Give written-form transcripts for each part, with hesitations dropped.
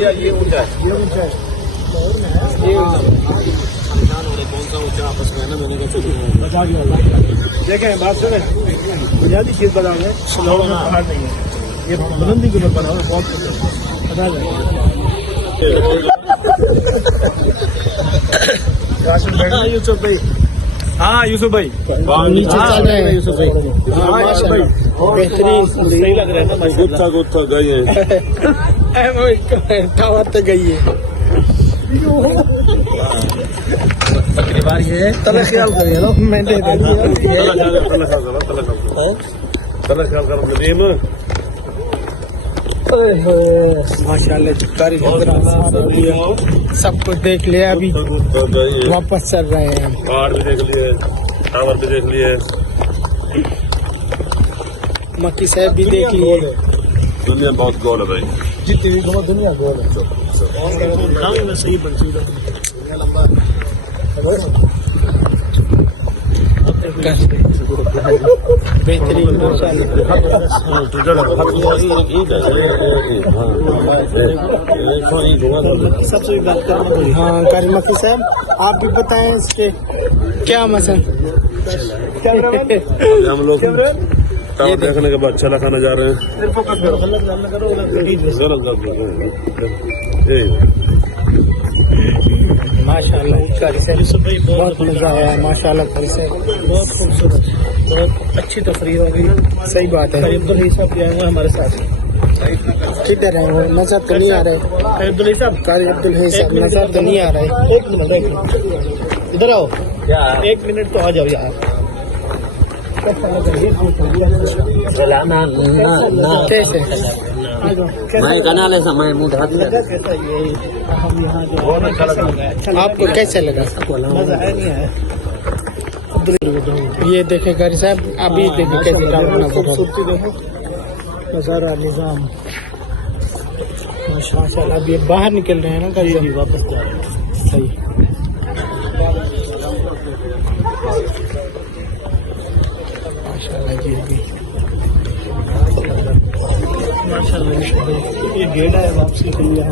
या ये ऊंचा है? ये ऊंचा है, ये कौन सा ऊंचा आपस में है ना, मैंने कहा बता दिया। देखें बात सुने, बुनियादी चीज बताओगे, स्लोवर में पहाड़ नहीं है, ये बुलंदी के ऊपर बना हुआ, बहुत बता दें। यूसुफ भाई, हाँ यूसुफ भाई नीचे चल रहे हैं। यूसुफ भाई बेहतरीन, सही लग रहा है ना। गुत्था गुत्था गई है टावर तो गई है। ये तला ख्याल करिए ना, मैं दे दिया। तला ख्याल करो नदीम। माशाल्लाह सब कुछ देख लिया, अभी वापस चल रहे हैं। पहाड़ भी देख लिए, टावर भी देख लिए, मक्की साहब भी देख लिए। दुनिया बहुत गोल है भाई, जितनी भी दुनिया गोल है। सही बनती बेहतरीन सबसे बात करना। हाँ कारी मक्की साहब, आप भी बताएं इसके क्या मसला। हम लोग टावर देखने के बाद छला खाना जा रहे हैं। माशाल्लाह कारी साहब बहुत मजा आया। माशाल्लाह कारी साहब बहुत खूबसूरत, बहुत अच्छी तफरीह हो गई। सही बात है। अब्दुल साहब भी आए हमारे साथ। किधर है वो? नजर तो नहीं आ रहे। अब्दुल साहब, कारी अब्दुल साहब नजर तो नहीं आ रहे। एक मिनट इधर आओ। क्या 1 मिनट तो आ जाओ यार। कैसे मैं कनाले समय मुँह हाथ में। आपको कैसे लगा? मजा आया नहीं आया? ये देखे कारी साहब, अभी देखे कैसे खूबसूरती देखो, नजारा निजाम माशाल्लाह। अब ये बाहर निकल रहे हैं ना कारी साहब, वापस जा रहे हैं। सही माशाल्लाह जी। अभी माशाल्लाह ये गेट है वापसी के लिए।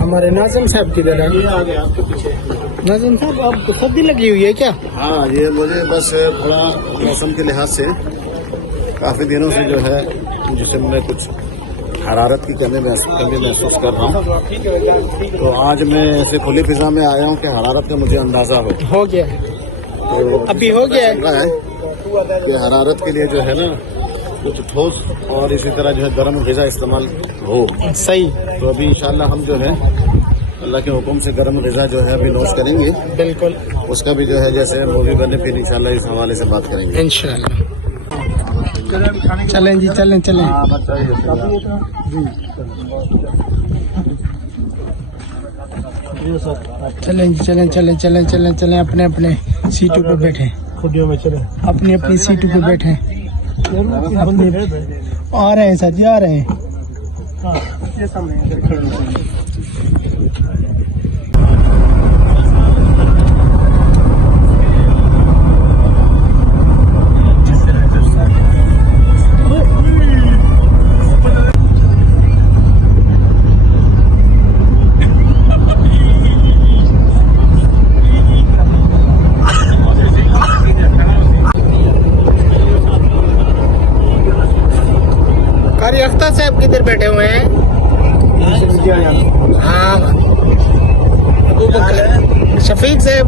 हमारे नाज़िम साहब किधर है? आपके पीछे। नाज़िम साहब, आपको सर्दी लगी हुई है क्या? हाँ, ये मुझे बस थोड़ा मौसम के लिहाज से काफ़ी दिनों से जो है जिसम में कुछ हरारत की कमी महसूस कर रहा हूँ। तो आज मैं ऐसे खुली फिजा में आया हूँ कि हरारत का मुझे अंदाज़ा हो गया। तो अभी हो गया है कि हरारत के लिए जो है ना कुछ ठोस और इसी तरह जो है गर्म ग़िज़ा इस्तेमाल हो। सही। तो अभी इंशाल्लाह हम जो है अल्लाह के हुक्म से गर्म ग़िज़ा जो है अभी नोश करेंगे। बिल्कुल। उसका भी जो है जैसे मूवी बने फिर इंशाल्लाह इस हवाले से बात करेंगे इंशाल्लाह। चलें जी, चलें चलें। चलें जी, चलें चलें चलें चलें चलें। अपने अपने सीटों पे बैठे, खुदियों में चलें। अपनी अपनी सीटों पे बैठे। अपने आ रहे हैं साथी, आ रहे हैं। कारी अख्तर साहब किधर बैठे हुए हैं? हाँ, शफीक साहब।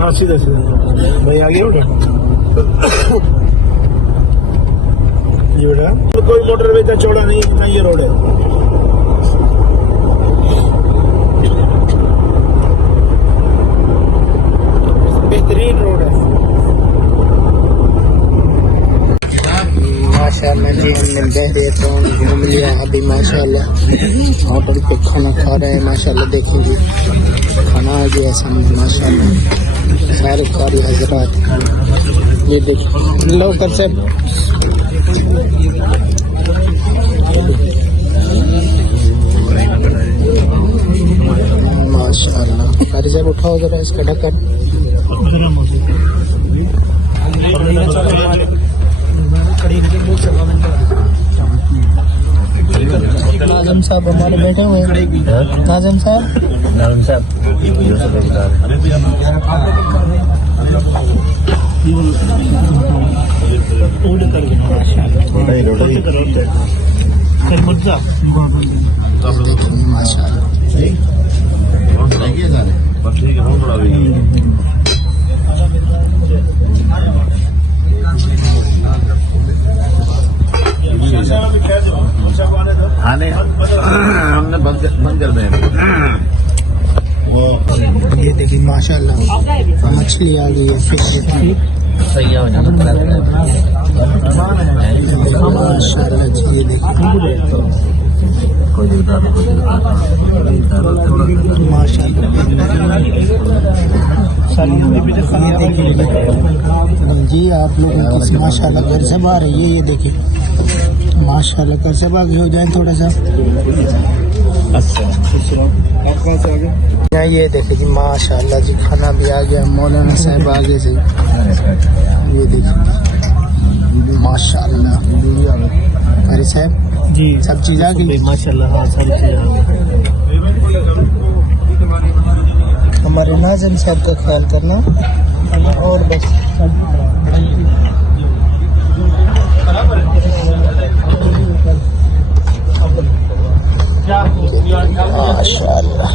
हाँ सीधा सीधा भाई आगे ये बेटा कोई मोटरवे का चौड़ा नहीं, इतना ये रोड है। बेहतरीन रोड है माशाल्लाह जी। हमने बहरे तो घूम लिया अभी माशाल्लाह। होटल पे खाना खा रहे हैं माशाल्लाह। देखेंगे खाना आ गया सामने माशाल्लाह। सारे कारी हजरात ये देखिए लोकल से माशाल्लाह। कारी साहब उठाओ जरा इसका ढक्कन। नाज़िम साहब हमारे बैठे हुए हैं। नाज़िम साहब खाने हमने बंद कर दें। ये देखिए माशाल्लाह मछली आ गई है। माशाल्लाह जी ये देखिए माशाल्लाह जी आप लोग माशाल्लाह घर से बाहर है। ये देखिए माशाल्लाह घर से आगे हो जाए थोड़ा सा। ये देखिए जी माशाल्लाह जी खाना भी आ गया। मौलाना साहब आगे से ये देखिए माशाल्लाह। अरे साहब जी सब चीज़ आ गई माशाल्लाह। हाँ सारी चीज़ हमारे नाज़िम साहब का ख्याल करना और बस। माशाल्लाह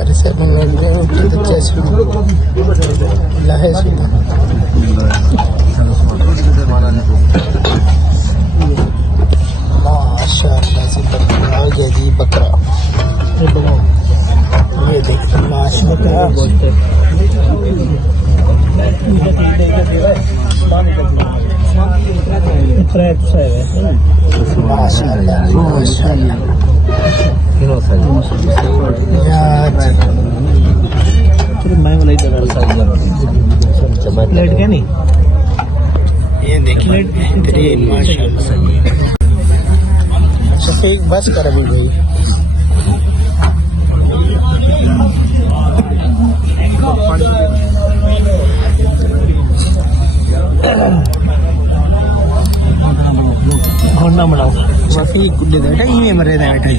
अरे साहब लाहे सुना माशाल्लाह से बकरा आ गया जी। बकरा ये देखिए माशाल्लाह प्लेट क्या नहीं ये देखिए माशाल्लाह। शफीक बस कर अभी भाई। शफीक बैठा ही मरे बैठा